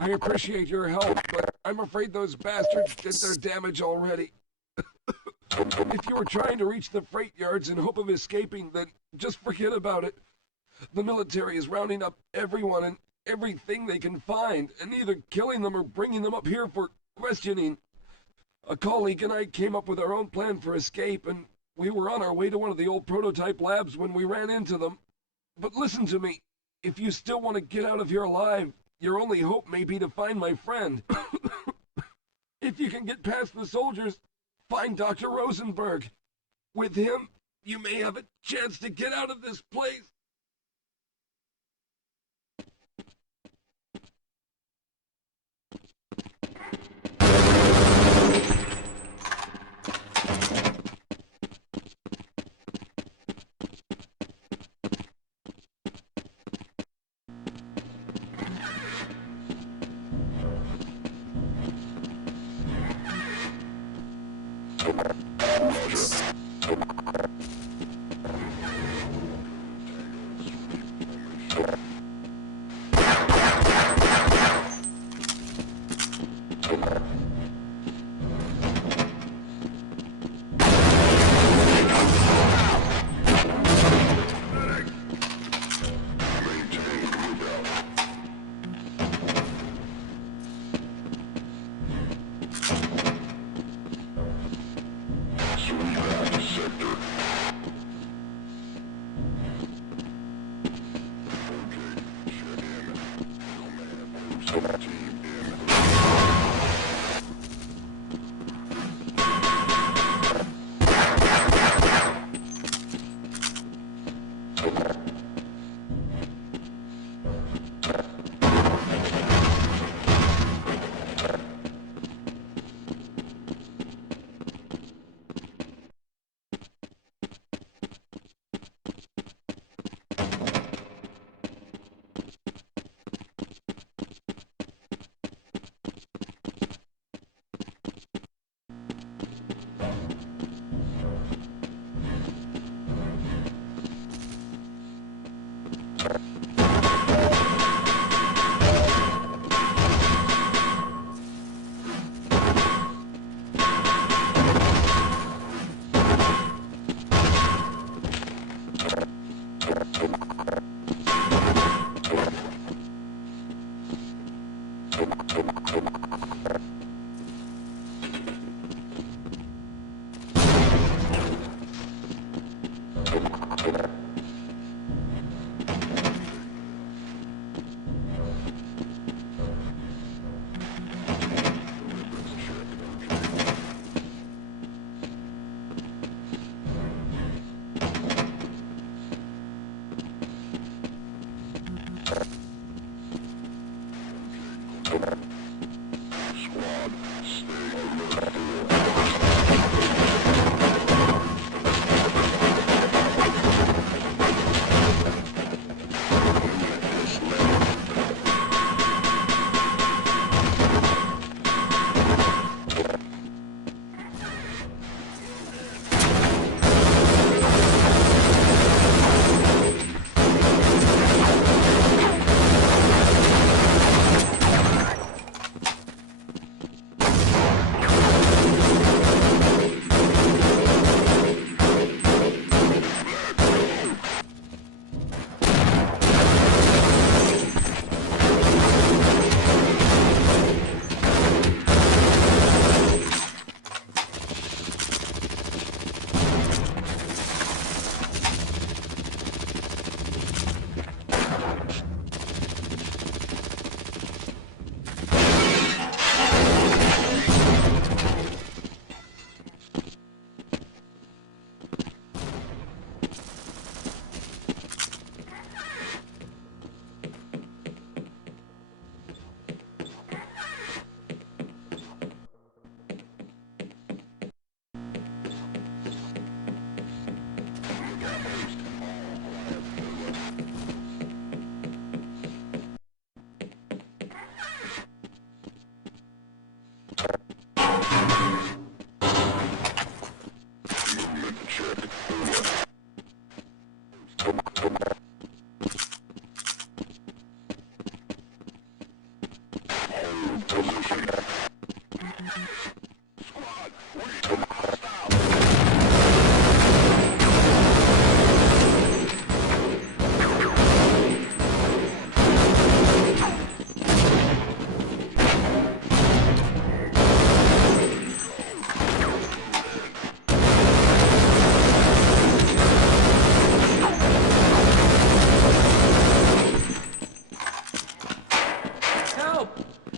I appreciate your help, but I'm afraid those bastards did their damage already. If you were trying to reach the freight yards in hope of escaping, then just forget about it. The military is rounding up everyone and everything they can find, and either killing them or bringing them up here for questioning. A colleague and I came up with our own plan for escape, and we were on our way to one of the old prototype labs when we ran into them. But listen to me. If you still want to get out of here alive, your only hope may be to find my friend. If you can get past the soldiers, find Dr. Rosenberg. With him, you may have a chance to get out of this place. Sweet.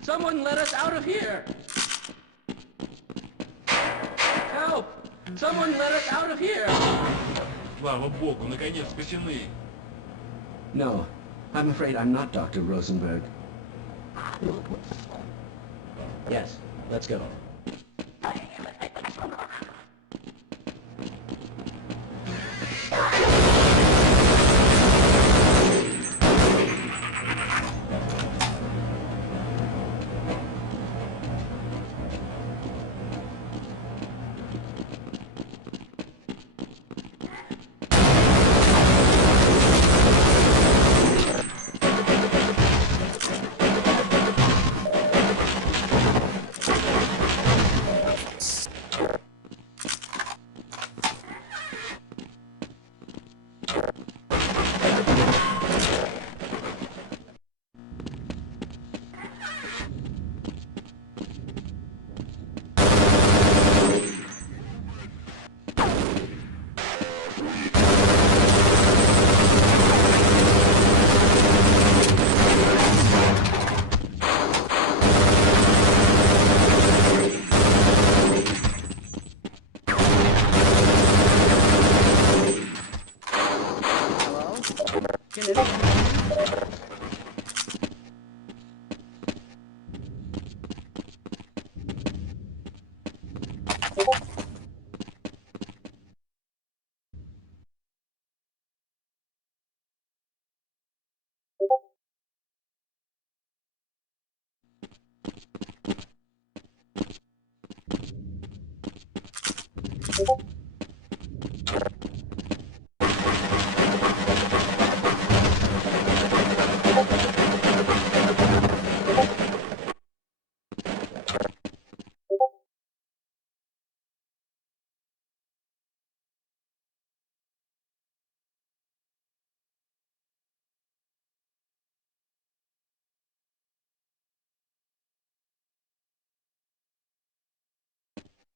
Someone let us out of here! Help! Someone let us out of here! Слава Богу, наконец спасены! No, I'm afraid I'm not Dr. Rosenberg. Yes, let's go.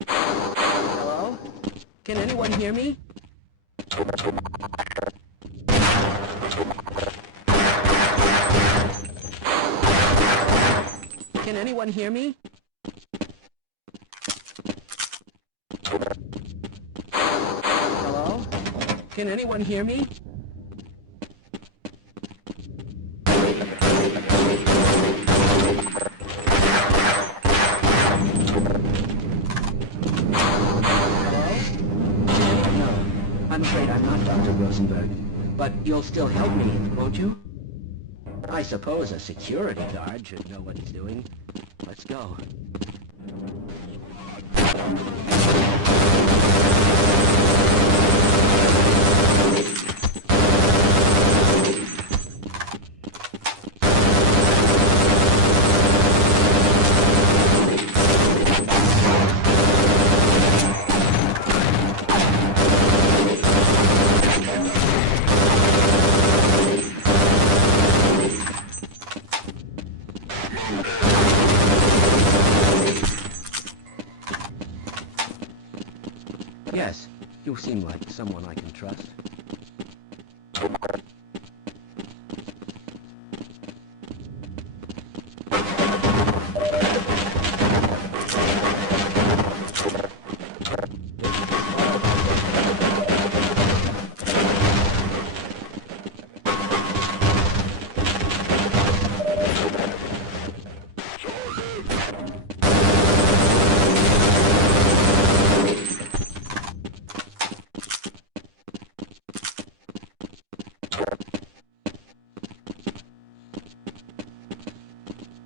Hello? Can anyone hear me? Can anyone hear me? Hello? Can anyone hear me? I'm afraid I'm not Dr. Rosenberg, but you'll still help me, won't you? I suppose a security guard should know what he's doing. Let's go. Yes, you seem like someone I can trust.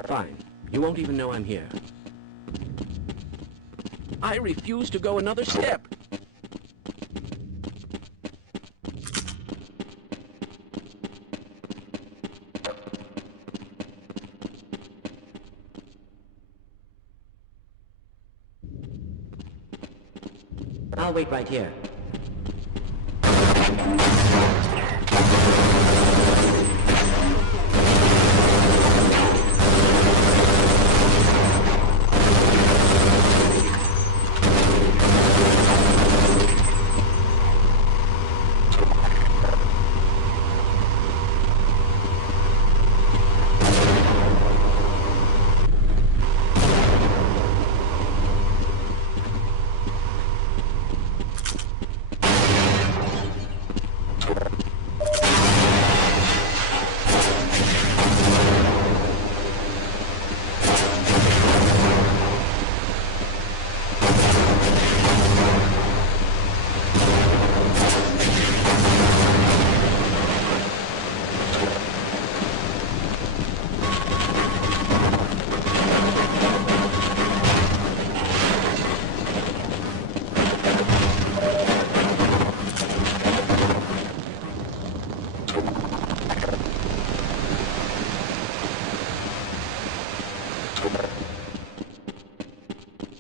Fine. You won't even know I'm here. I refuse to go another step. I'll wait right here.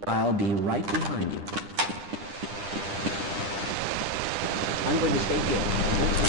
I'll be right behind you. I'm going to stay here.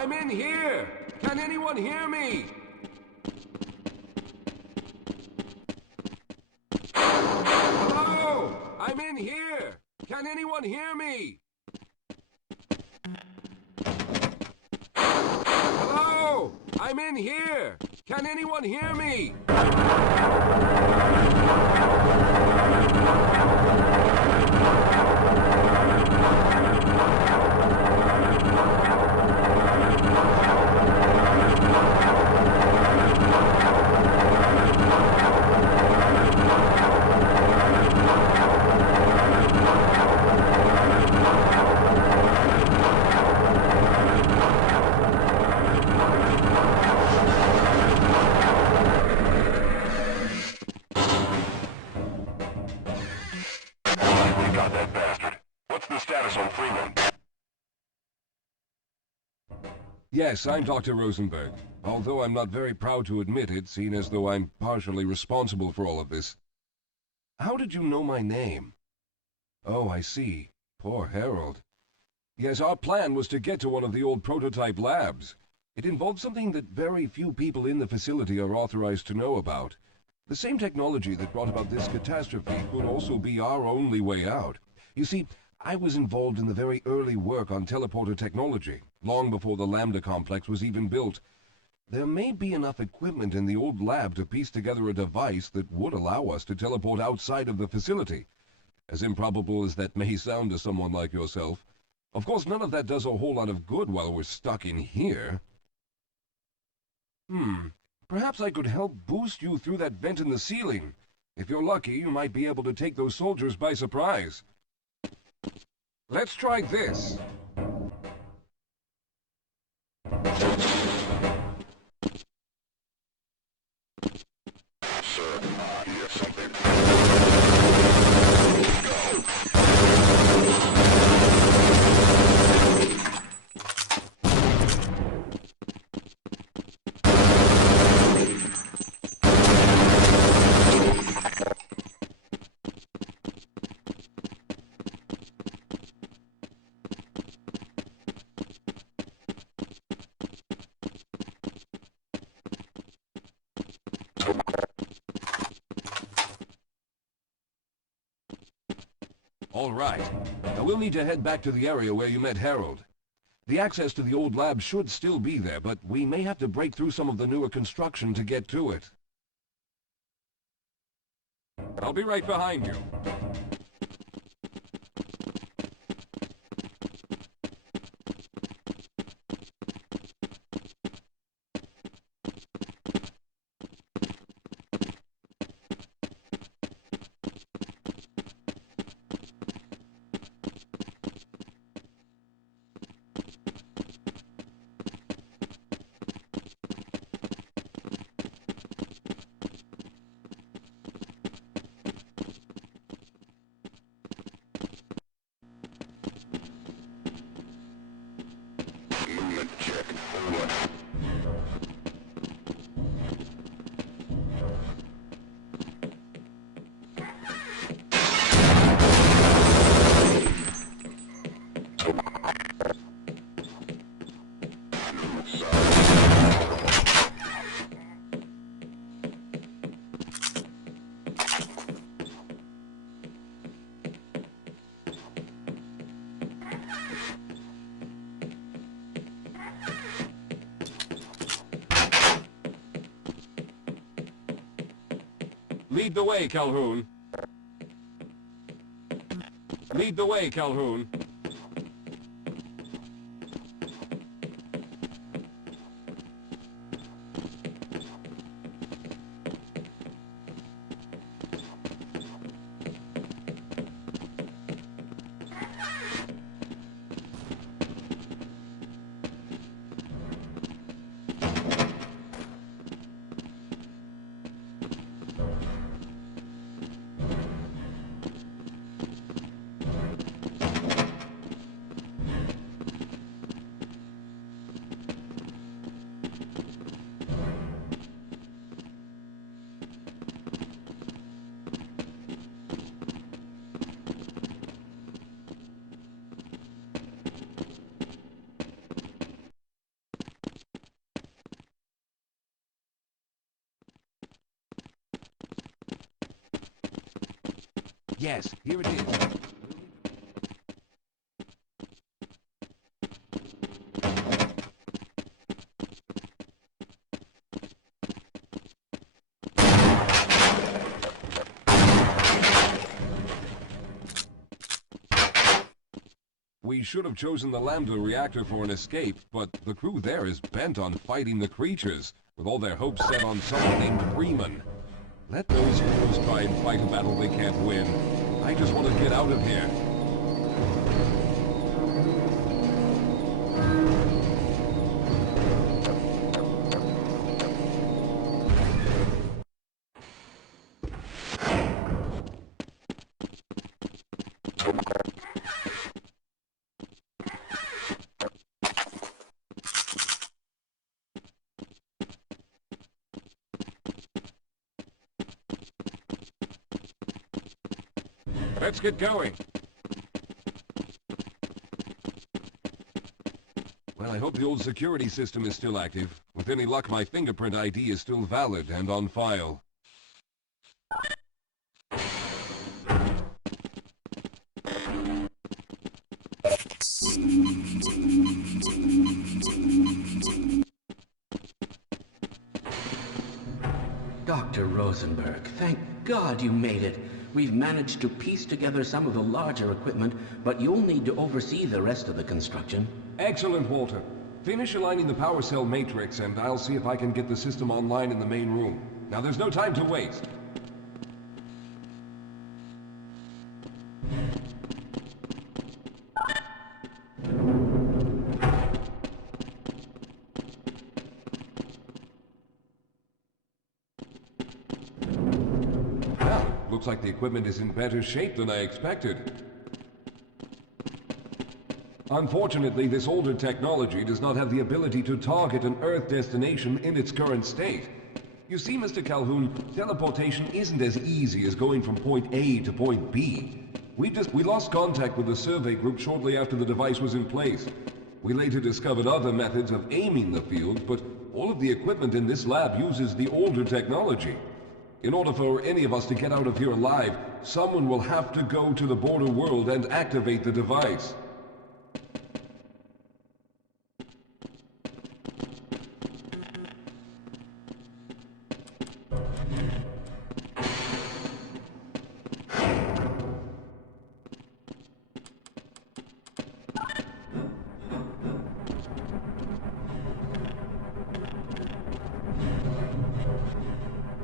I'm in here! Can anyone hear me? Hello! I'm in here! Can anyone hear me? Hello! I'm in here! Can anyone hear me? Yes, I'm Dr. Rosenberg, although I'm not very proud to admit it, seeing as though I'm partially responsible for all of this. How did you know my name? Oh, I see. Poor Harold. Yes, our plan was to get to one of the old prototype labs. It involved something that very few people in the facility are authorized to know about. The same technology that brought about this catastrophe could also be our only way out. You see, I was involved in the very early work on teleporter technology, long before the Lambda complex was even built. There may be enough equipment in the old lab to piece together a device that would allow us to teleport outside of the facility. As improbable as that may sound to someone like yourself. Of course, none of that does a whole lot of good while we're stuck in here. Perhaps I could help boost you through that vent in the ceiling. If you're lucky, you might be able to take those soldiers by surprise. Let's try this. All right. Now we'll need to head back to the area where you met Harold. The access to the old lab should still be there, but we may have to break through some of the newer construction to get to it. I'll be right behind you. Lead the way, Calhoun. Lead the way, Calhoun. Yes, here it is. We should have chosen the Lambda reactor for an escape, but the crew there is bent on fighting the creatures, with all their hopes set on someone named Freeman. Let those heroes try and fight a battle they can't win. I just want to get out of here. Let's get going. Well, I hope the old security system is still active. With any luck, my fingerprint ID is still valid and on file. Dr. Rosenberg, thank God you made it. We've managed to piece together some of the larger equipment, but you'll need to oversee the rest of the construction. Excellent, Walter. Finish aligning the power cell matrix, and I'll see if I can get the system online in the main room. Now, there's no time to waste. Well, looks like the equipment is in better shape than I expected. Unfortunately, this older technology does not have the ability to target an Earth destination in its current state. You see, Mr. Calhoun, teleportation isn't as easy as going from point A to point B. We lost contact with the survey group shortly after the device was in place. We later discovered other methods of aiming the field, but all of the equipment in this lab uses the older technology. In order for any of us to get out of here alive, someone will have to go to the border world and activate the device.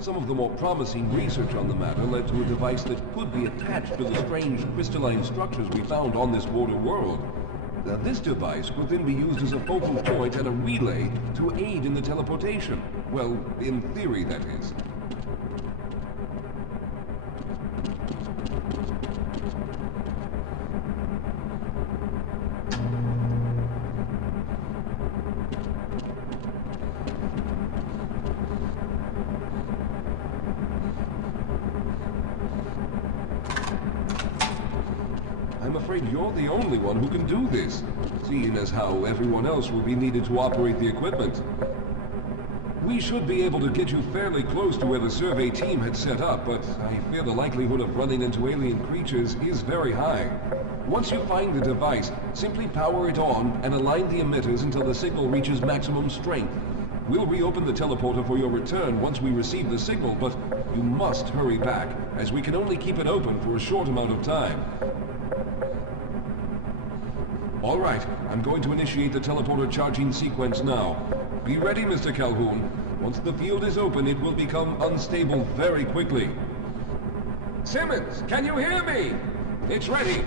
Some of the more promising research on the matter led to a device that could be attached to the strange crystalline structures we found on this border world. Now, this device could then be used as a focal point and a relay to aid in the teleportation. Well, in theory, that is. I'm afraid you're the only one who can do this, seeing as how everyone else will be needed to operate the equipment. We should be able to get you fairly close to where the survey team had set up, but I fear the likelihood of running into alien creatures is very high. Once you find the device, simply power it on and align the emitters until the signal reaches maximum strength. We'll reopen the teleporter for your return once we receive the signal, but you must hurry back, as we can only keep it open for a short amount of time. All right, I'm going to initiate the teleporter charging sequence now. Be ready, Mr. Calhoun. Once the field is open, it will become unstable very quickly. Simmons, can you hear me? It's ready.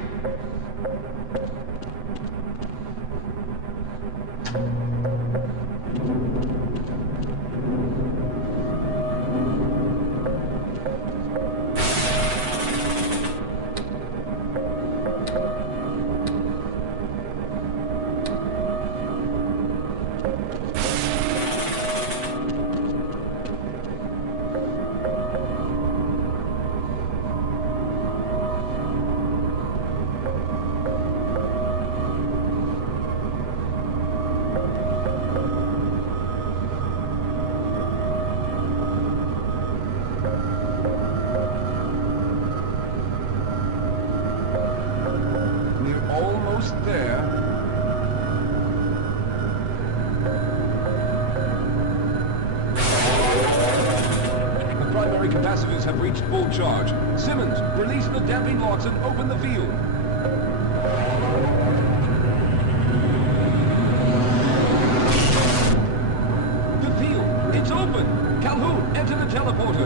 There. The primary capacitors have reached full charge. Simmons, release the damping locks and open the field. The field, it's open! Calhoun, enter the teleporter.